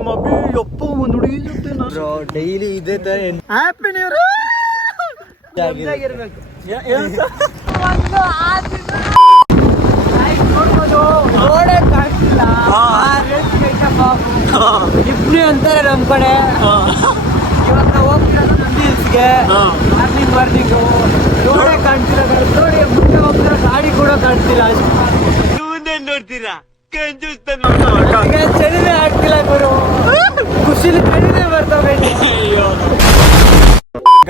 ನಮ್ಮ ಅಬ್ಬಿ ಯಪ್ಪ ಒಂದು ಹುಡುಗಿ ಜೊತೆ ಡೈಲಿ ಇದೇ ತರ ಹ್ಯಾಪಿ ನ್ಯೂ ಇಯರ್ ಇಬ್ನಿ ಅಂತಾರೆ ನಮ್ ಕಡೆ. ಇವಾಗ ನಾವು ಹೋಗ್ತಿರೋದು ನಂದಿ ಹಿಲ್ಸ್ಗೆ. ಮಾರ್ನಿಂಗ್ ರೋಡೇ ಕಾಣ್ತಿಲ್ಲ, ನೋಡಿ ಮುಂದೆ ಹೋಗ್ತಿರೋ ಗಾಡಿ ಕೂಡ ಕಾಣ್ತಿಲ್ಲ. ಮುಂದೆ ನೋಡ್ತೀರಾ ಚಳಿನೇ ಆಗ್ತಿಲ್ಲ ಗುರು, ಖುಷಿಲಿ ಚಳಿನೇ ಬರ್ತವೆ.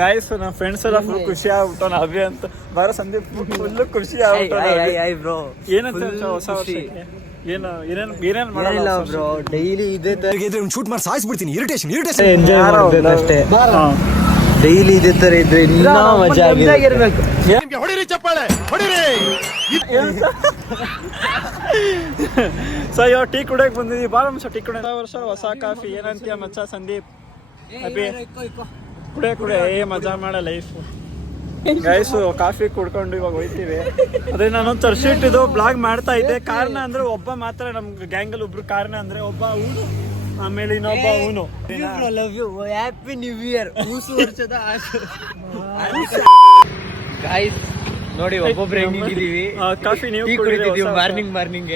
ಗಾಯ್ಸ್ ನಮ್ಮ ಫ್ರೆಂಡ್ಸ್ ಎಲ್ಲ ಫುಲ್ ಖುಷಿ ಆಗ್ಬಿಟ್ಟು ನಾವೇ ಅಂತ ಬಾರೋ ಸಂದೀಪ್ ಫುಲ್ ಖುಷಿ ಆಗ್ಬಿಟ್ಟು. ಏನಂತ ಹೊಸ ವರ್ಷ ಏನೇನ್ ಮಾಡಲ್ಲ ಬ್ರೋ, ಡೈಲಿ ಇದೇ ತರ ಶೂಟ್ ಮಾಡಿ ಸಾಯಿಸ್ಬಿಡ್ತೀನಿ. ಇರಿಟೇಷನ್ ಎಂಜಾಯ್ ಮಾಡ್ಬೇಕು ಅಷ್ಟೇ. ಡೈಲಿ ಇದೇ ತರ ಇದ್ರೆ ಇನ್ನೂ ಮಜಾ ಆಗಿರ್ಬೇಕು. ಹೊಡಿರಿ ಚಪ್ಪಾಳೆ ಹೊಡಿರಿ. ಸೊ ಇವಾಗ ಟೀ ಕುಡಿಯಕ್ ಬಂದಿದ್ವಿ, ಬಾಳ ಮಚ್ಚ ಟೀ ಕುಡಿಯ ವರ್ಷ ಹೊಸ ಕಾಫಿ ಏನಂತೀಯ ಮಚ್ಚ ಸಂದೀಪ್? ಕುಡಿಯ ಮಜಾ ಮಾಡ ಲೈಫ್. ಗೈಸು ಕಾಫಿ ಕುಡ್ಕೊಂಡು ಇವಾಗ ಹೋಯ್ತೀವಿ. ಅದೇ ನಾನೊಂದು ತರ್ಸಿಟ್ ಇದು ಬ್ಲಾಗ್ ಮಾಡ್ತಾ ಇದ್ದೆ. ಕಾರಣ ಅಂದ್ರೆ ಒಬ್ಬ ಮಾತ್ರ ನಮ್ ಗ್ಯಾಂಗಲ್ಲಿ ಒಬ್ರು ಕಾರಣ ಅಂದ್ರೆ ಒಬ್ಬ ಅವನು, ಆಮೇಲೆ ಇನ್ನೊಬ್ಬ ಅವನು. Love you, happy new year, ಹೊಸ ವರ್ಷದ ಗಾಯ್ಸ್. ನೋಡಿ ಒಬ್ಬೊಬ್ರು ಹೆಂಗಿದೀವಿ. ಕಾಫಿ ನೀವು ಕುಡಿದಿದೀವಿ ಮಾರ್ನಿಂಗ್.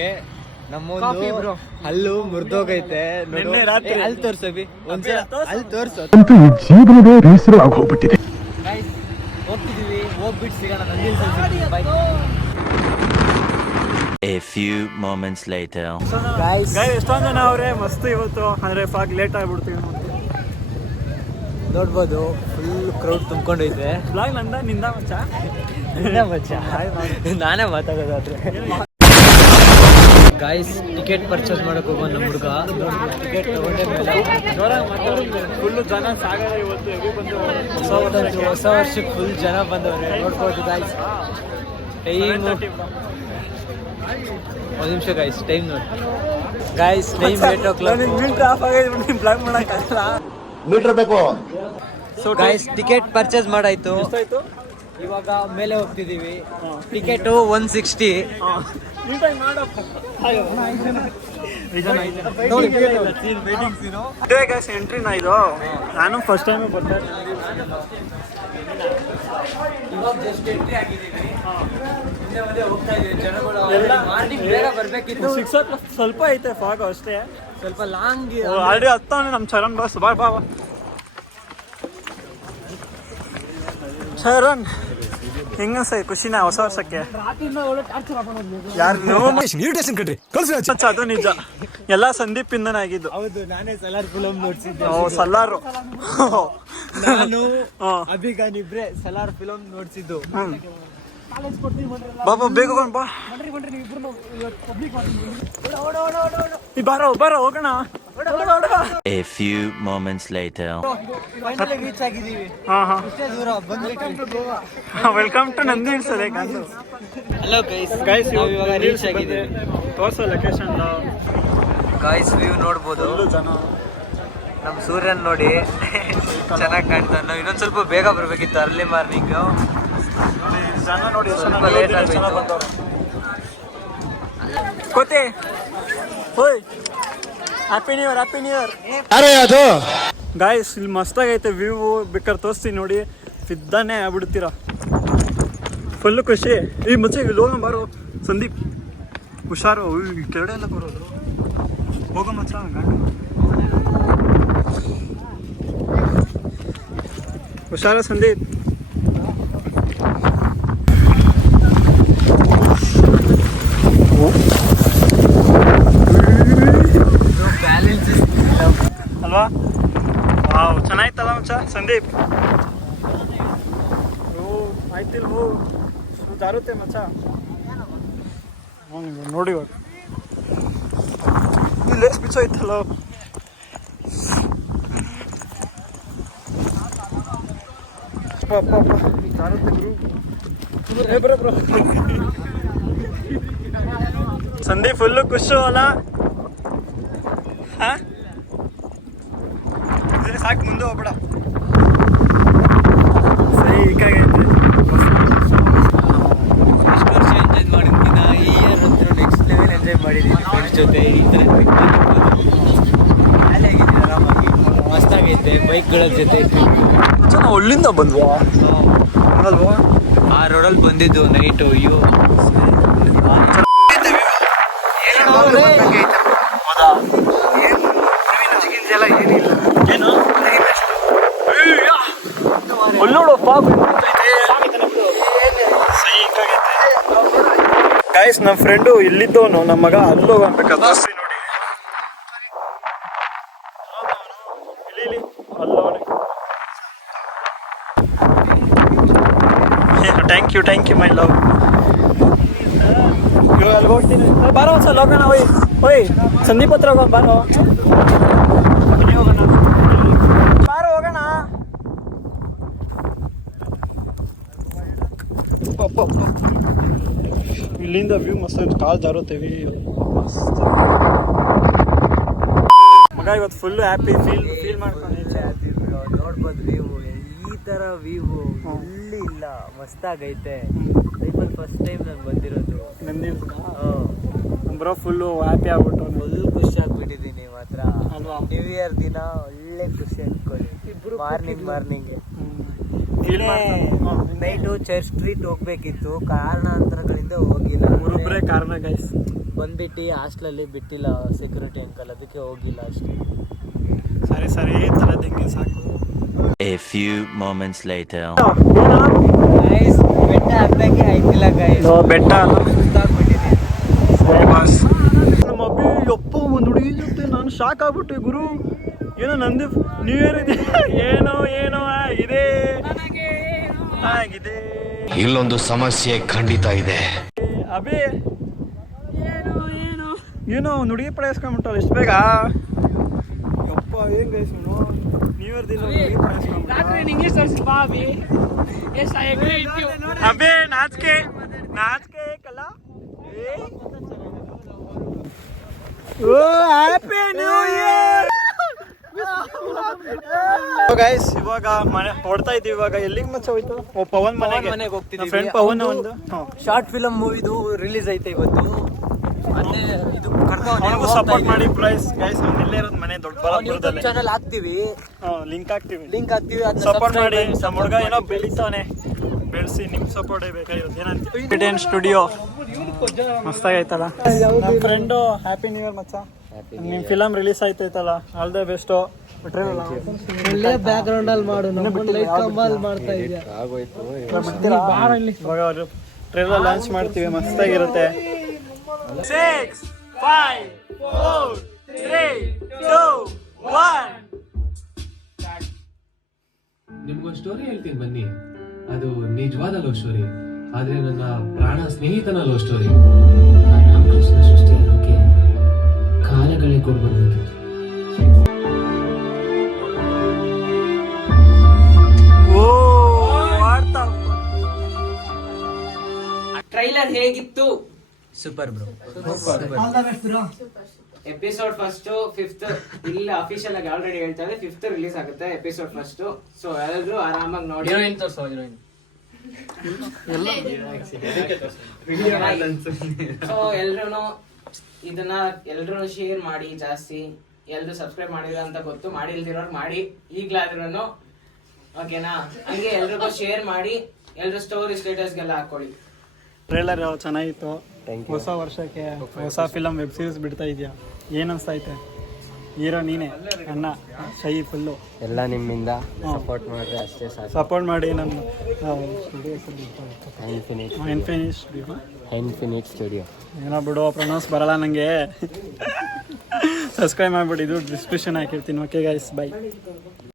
ನಮ್ಮೊಂದು ಹಲ್ಲು ಮುರಿದೋಗೈತೆ. ನಿನ್ನೆ ರಾತ್ರಿ ಅಲ್ಲಿ ತೋರ್ಸಬಿ ಒಂದ್ಸಲ, ಅಲ್ಲಿ ತೋರ್ಸು. ಜೀವನದ ಬೇಸರವಾಗಿ ಹೋಗ್ಬಿಟ್ಟಿದೆ. ಗಾಯ್ಸ್ ಹೋಗ್ತಿದೀವಿ, ಹೋಗ್ಬಿಟ್ಟು ಸಿಗೋಣ Nandi hills. By. A few moments later. Guys ಎಷ್ಟೊಂದು ಜನ ಅವ್ರೆ ಮಸ್ತ್ ಇವತ್ತು. ಅಂದ್ರೆ ಫಾಗ್ ಲೇಟ್ ಆಗ್ಬಿಡ್ತೀವಿ. ನೋಡ್ಬೋದು ಫುಲ್ ಕ್ರೌಡ್ ತುಂಬ್ಕೊಂಡೈತೆ. ಬ್ಲಾಗ್ ನಂದ ನಿಂದ ಮಚ್ಚ? ನಾನೇ ಮಾತಾಡೋದಾದ್ರೆ. ಗಾಯ್ಸ್ ಟಿಕೆಟ್ ಪರ್ಚೇಸ್ ಮಾಡಕ್ ಹೋಗೋ ನಮ್ಮ ಹುಡುಗ ಟಿಕೆಟ್ ತಗೊಂಡೆ ಮೇಲೆ ಫುಲ್ ಜನ ಸಾಗರ ಇವತ್ತು ಹೊಸ ವರ್ಷಕ್ಕೆ ಫುಲ್ ಜನ ಬಂದವ್ರೆ. ನೋಡ್ಬೋದು ಗಾಯ್ಸ್. ಟೈಮ್ ಒಂದು ನಿಮಿಷ ಗಾಯ್ಸ್, ಟೈಮ್ ನೋಡಿ ಗಾಯ್ಸ್. ಟೈಮ್ 8 ಮೀಟರ್ ಆಫ್ ಆಗಿದೆ, ಬ್ಲಾಗ್ ಮಾಡಕ್ಕಾಗಲ್ಲ. ಮೀಟರ್ ಬೇಕು. ಸೊ ಗಾಯ್ಸ್ ಟಿಕೆಟ್ ಪರ್ಚೇಸ್ ಮಾಡಾಯ್ತು. ಎಷ್ಟಾಯ್ತು? ಇವಾಗ ಮೇಲೆ ಹೋಗ್ತಿದೀವಿ. ಟಿಕೆಟ್ 160. ಎಂಟ್ರಿನ ಇದು. ನಾನು ಫಸ್ಟ್ ಟೈಮ್ ಬರ್ತಾ ಇವಾಗ ಜಸ್ಟ್ ಎಂಟ್ರಿ ಆಗಿದ್ದೀವಿ. ಹೋಗ್ತಾ ಇದೀವಿ. ಜನಗಳು ಮಾರ್ನಿಂಗ್ ಬೇಗ ಬರ್ಬೇಕಿತ್ತು. 6 o'clock ಸ್ವಲ್ಪ ಐತೆ ಫಾಗ್ ಅಷ್ಟೇ, ಸ್ವಲ್ಪ ಲಾಂಗ್. ಆಲ್ರೆಡಿ ಹತ್ತವನೇ ನಮ್ಮ ಚರಣ್ ಬಸ್. ಬಾ ಚರಣ್, ಹೆಂಗ ಖುಷಿನ ಹೊಸ ವರ್ಷಕ್ಕೆ? ಇರಿಟೇಷನ್ ಕಣ್ರಿ, ಅದು ನಿಜ. ಎಲ್ಲ ಸಂದೀಪ್ ಇಂದನೇ ಆಗಿದ್ದು. ಹೌದು, ನಾನೇ ಸಲಾರ್ ಫಿಲಂ ನೋಡ್ಸಿದ್ದೆ. ಸಲಾರು ನಾನು ಅಭಿಗಾನ್ ಇಬ್ರೆ ಸಲಾರ್ ಫಿಲಂ ನೋಡ್ಸಿದ್ದು. ಬಾಬಾ ಬೇಗ ಬಾ. ಬಾರೋ ಹೋಗೋಣ. A few moments later. Finally reach ಆಗಿದ್ದೀವಿ. ಇಷ್ಟೇ ದೂರ ಬಂದ್ಬಿಟ್ಟು. Welcome to Nandi Hills. Hello guys, ಇವಾಗ ರೀಚ್ ಆಗಿದ್ದೀವಿ. ತೋರ್ಸೋ ಲೊಕೇಶನ್. ಗಾಯ್ಸ್ ವ್ಯೂ ನೋಡ್ಬೋದು. ಜನ ನಮ್ಮ ಸೂರ್ಯನ್ ನೋಡಿ ಚೆನ್ನಾಗಿ ಕಾಣ್ತಾ. ನಾವು ಇನ್ನೊಂದು ಸ್ವಲ್ಪ ಬೇಗ ಬರ್ಬೇಕಿತ್ತು, ಅರ್ಲಿ ಮಾರ್ನಿಂಗ್. ಜನ ನೋಡಿ ಸ್ವಲ್ಪ ಲೇಟ್ ಆಗೋಯ್ತು. ಕೋತೆ ಹೋಯ್, ಹ್ಯಾಪಿ ನ್ಯೂ ಇಯರ್. ಅರೆ ಅದು ಗಾಯ್ಸ್ ಇಲ್ಲಿ ಮಸ್ತಾಗೈತೆ ವ್ಯೂ. ಬೇಕಾದ್ರೆ ತೋರಿಸ್ತೀನಿ ನೋಡಿ, ಸಿದ್ಧಾನೇ ಆಗ್ಬಿಡ್ತೀರಾ. ಫುಲ್ಲು ಖುಷಿ. ಈ ಮುಂಚೆ ಇಲ್ಲಿ ಹೋಗೋಣ ಬಾರೋ ಸಂದೀಪ್, ಹುಷಾರು. ಕೆಳಗಡೆ ಎಲ್ಲ ಬರೋದು. ಹೋಗೋ ಮಚ್ಚ, ಹುಷಾರ ಸಂದೀಪ್. ಅಲ್ವಾ? ವಾವ್, ಚೆನ್ನಾಯ್ತಲ್ಲ ಮಚ್ಚ ಸಂದೀಪ್. ಆಯ್ತಿಲ್ ಹೋ ಜಾರುತ್ತೆ ಮಚ್ಚ. ನೋಡಿ ಇವಾಗ ಲೇಸ್ ಬಿಚ್ಚೋಯ್ತಲ್ಲ. ಸಂದೀಪ್ ಫುಲ್ಲು ಖುಷು ಅಲ್ಲ? ಸಾಕು, ಮುಂದೆ ಹೋಗ್ಬೇಡ. ಸರಿ ಈ ಕಡೆ ಎಷ್ಟು ವರ್ಷ ಎಂಜಾಯ್ ಮಾಡಿದ್ಕಿನ್ನ ಈ ಇಯರ್ ಅಂತೂ ನೆಕ್ಸ್ಟ್ ಲೆವೆಲ್ ಎಂಜಾಯ್ ಮಾಡಿದ್ದೀನಿ ಫ್ರೆಂಡ್ಸ್ ಜೊತೆ. ಈ ಥರ ಚೆನ್ನಾಗೈತೆ ಬೈಕ್ಗಳ ಜೊತೆ. ನಾವು ಅಲ್ಲಿಂದ ಬಂದ್ವಾ ಅಲ್ವಾ? ಆ ರೋಡಲ್ಲಿ ಬಂದಿದ್ದು ನೈಟು. ಅಯ್ಯೋ ಏನು ಅಲ್ಲೋಡಪ್ಪ ಗಾಯ್ಸ್, ನಮ್ಮ ಫ್ರೆಂಡು ಇಲ್ಲಿದ್ದವನು, ನಮ್ಮ ಮಗ ಅಲ್ಲಿ ಹೋಗ್ಬೇಕಾದ್ರೆ ನೋಡಿ. Thank you my love. ಅಲ್ಲಿ ಹೋಗ್ತೀನಿ, ಬಾರೋ ಒಂದ್ಸಲ ಹೋಗೋಣ. ಓಯ್ ಸಂದೀಪ್ ಹತ್ರ ಹೋಗೋಣ, ಬಾರೋ ಹೋಗೋಣ. ಇಲ್ಲಿಂದ ವ್ಯೂ ಮಸ್ತ್ ಐತೆ, ಕಾಲ್ ಜಾರುತ್ತೇವಿ ಮಸ್ತ್. ಮಗ ಇವತ್ತು ಫುಲ್ ಹ್ಯಾಪಿ ಫೀಲ್ ಮಾಡ್ಕೊಂಡಿದ್ದೆ. ನೋಡ್ಬೋದು ವ್ಯೂ, ಈ ಥರ ವ್ಯೂ ಎಲ್ಲಿ ಇಲ್ಲ. ಮಸ್ತಾಗೈತೆ. ಲೈಫಲ್ಲಿ ಫಸ್ಟ್ ಟೈಮ್ ನಾನು ಬಂದಿರೋದು. ಬ್ರೋ ಫುಲ್ಲು ಹ್ಯಾಪಿ ಆಗ್ಬಿಟ್ಟು ಫುಲ್ ಖುಷಿ ಆಗ್ಬಿಟ್ಟಿದ್ದೀನಿ ಮಾತ್ರ ಅಲ್ವಾ? ನ್ಯೂ ಇಯರ್ ದಿನ ಒಳ್ಳೆ ಖುಷಿ ಅನ್ಕೊಳ್ಳಿ. ಮಾರ್ನಿಂಗ್ ನೈಟು ಚರ್ಚ್ ಸ್ಟ್ರೀಟ್ ಹೋಗ್ಬೇಕಿತ್ತು, ಕಾರಣಾಂತರಗಳಿಂದ ಹೋಗಿಲ್ಲ. ಒಬ್ಬರೇ ಕಾರಣ ಗೈಸ್. ಬಂದ್ಬಿಟ್ಟು ಹಾಸ್ಟೆಲಲ್ಲಿ ಬಿಟ್ಟಿಲ್ಲ ಸೆಕ್ಯೂರಿಟಿ ಅಂಕಲ್, ಅದಕ್ಕೆ ಹೋಗಿಲ್ಲ ಅಷ್ಟೇ. ಸರಿ ತರದಿಂಗೆ ಸಾಕು. A few moments later. Guys ಬೆಟ್ಟ ಹತ್ತಕ್ಕೆ ಆಯ್ತಿಲ್ಲ ಗೈಸ್. ಬೆಟ್ಟ ಸುತ್ತಾಗ್ಬಿಟ್ಟಿದೆ. ನಮ್ಮ ಅಬ್ಬಿ ಯಪ್ಪ ಒಂದು ಹುಡುಗಿ ಜೊತೆ ನಾನು ಶಾಕ್ ಆಗ್ಬಿಟ್ಟೆ ಗುರು. ಏನೋ ನಂದು ನ್ಯೂ ಇಯರ್ ಇದೆ, ಏನೋ ಆಗಿದೆ. ಇಲ್ಲೊಂದು ಸಮಸ್ಯೆ ಖಂಡಿತ ಇದೆ. ಅಬೇ ಏನೋ ಒಂದು ಹುಡುಗಿ ಪಡೆಸ್ಕೊಂಡ್ಬಿಟ್ಟಲ್ಲ ಇಷ್ಟು ಬೇಗ. ಯಪ್ಪ ಏನ್ ಗೈಸ್, ನ್ಯೂ ಇಯರ್ ದಿನ ಹುಡುಗಿ ಪಡೆಸ್ಕೊಂಡ್ಬಿಟ್ಟ. ಅಬೇ ನಾಚಿಕೆ ಕಲ. ಓ ಹ್ಯಾಪಿ ನ್ಯೂ ಇಯರ್ ಗೈಸ್. ಇವಾಗ ಮನೆ ಹೊಡ್ತಾ ಇದ್ದೀವಿ. ಇವಾಗ ಎಲ್ಲಿಗೆ ಮಚ್ಚ ಹೋಯ್ತು? ಪವನ್ ಮನೆಗೆ ಹೋಗ್ತಿದ್ದೀವಿ. ಫ್ರೆಂಡ್ ಪವನ್ ಒಂದು ಶಾರ್ಟ್ ಫಿಲಮ್ ಮೂವಿದು ರಿಲೀಸ್ ಐತೆ ಇವತ್ತು. ಅದೇ ಇದು ಅವನಿಗೂ ಸಪೋರ್ಟ್ ಮಾಡಿ ಪ್ರೈಸ್ ಗೈಸ್. ಅವ್ನು ಇಲ್ಲೇ ಇರೋದು ಮನೆ ದೊಡ್ಡಬಳ್ಳಾಪುರದಲ್ಲಿ. ಚಾನಲ್ ಹಾಕ್ತಿವಿ, ಲಿಂಕ್ ಹಾಕ್ತಿವಿ. ಅದನ್ನ ಸಪೋರ್ಟ್ ಮಾಡಿ. ನಮ್ಮ ಹುಡುಗ ಏನೋ ಬೆಳೀತಾನೆ, ಬೆಳೆಸಿ ನಿಮ್ ಸಪೋರ್ಟ್ ಬೇಕಾಗಿರೋದು. ಏನಂತ ಸ್ಟುಡಿಯೋ ಮಸ್ತಾಗೈತಲ್ಲ. ನಮ್ಮ ಫ್ರೆಂಡು ಹ್ಯಾಪಿ ನ್ಯೂ ಇಯರ್ ಮಚ್ಚ. ನಿಮ್ ಫಿಲಮ್ ರಿಲೀಸ್ ಆಯ್ತೈತಲ್ಲ, all the best. Background ಅಲ್ಲಿ ಮಾಡು, ಮಾಡ್ತಾ ಇದೆಯಾ. ಇವಾಗ ಟ್ರೈಲರ್ ಲಾಂಚ್ ಮಾಡ್ತೀವಿ, ಮಸ್ತಾಗಿರುತ್ತೆ. 6 5 4 3 2 1. ನಿಮ್ಗೊಂದು ಸ್ಟೋರಿ ಹೇಳ್ತೀನಿ ಬನ್ನಿ. ಅದು ನಿಜವಾದ ಲವ್ ಸ್ಟೋರಿ, ಆದ್ರೆ ನನ್ನ ಪ್ರಾಣ ಸ್ನೇಹಿತನ ಲವ್ ಸ್ಟೋರಿ. ರಾಮಕೃಷ್ಣ ಸೃಷ್ಟಿ ಅನ್ನೋಕೆ ಕಾಲಗಳೇ ಕೊಡು ಬರ್ಬೇಕಿತ್ತು. ಟ್ರೈಲರ್ ಹೇಗಿತ್ತು? Super bro. Episode first 5th ಇಲ್ಲಿ ಅಫಿಷಿಯಲ್ ಆಗಿ ಆಲ್ರೆಡಿ ಹೇಳ್ತಾ ಇದೆ, 5th ರಿಲೀಸ್ ಆಗುತ್ತೆ ಎಪಿಸೋಡ್ ಫಸ್ಟ್. ಸೊ ಎಲ್ಲರೂ ಆರಾಮಾಗಿ ನೋಡಿ. ಸೊ ಎಲ್ರು ಇದನ್ನ ಎಲ್ರು ಶೇರ್ ಮಾಡಿ ಜಾಸ್ತಿ. ಎಲ್ರು ಸಬ್ಸ್ಕ್ರೈಬ್ ಮಾಡಿದ್ರ ಅಂತ ಗೊತ್ತು, ಮಾಡಿಲ್ದಿರೋರು ಮಾಡಿ ಈಗ್ಲಾದ್ರೂ. ಓಕೆನಾ? ಹಂಗೆ ಎಲ್ರಿಗೂ ಶೇರ್ ಮಾಡಿ, ಎಲ್ರು ಸ್ಟೋರಿ ಸ್ಟೇಟಸ್ಗೆಲ್ಲ ಹಾಕೊಳ್ಳಿ. ಟ್ರೇಲರ್ ಚೆನ್ನಾಗಿತ್ತು. ಹೊಸ ವರ್ಷಕ್ಕೆ ಹೊಸ ಫಿಲಮ್ ವೆಬ್ ಸೀರೀಸ್ ಬಿಡ್ತಾ ಇದೆಯಾ, ಏನು ಅನಿಸ್ತೈತೆ? ಹೀರೋ ನೀನೇ ಅಣ್ಣ, ಶೈ ಫುಲ್ಲು ಎಲ್ಲ ನಿಮ್ಮಿಂದ ಸಪೋರ್ಟ್ ಮಾಡಿದ್ರೆ ಅಷ್ಟೇ ಸಾಕು. ಸಪೋರ್ಟ್ ಮಾಡಿ. ನಮ್ಮ ಇನ್ಫಿನಿಟ್ ಸ್ಟುಡಿಯೋ ಏನೋ ಬಿಡು, ಪ್ರೊನೌನ್ಸ್ ಬರಲ್ಲ ನನಗೆ. ಸಬ್ಸ್ಕ್ರೈಬ್ ಮಾಡಿಬಿಡಿ, ಇದು ಡಿಸ್ಕ್ರಿಪ್ಷನ್ ಹಾಕಿರ್ತೀನಿ. Okay guys, by.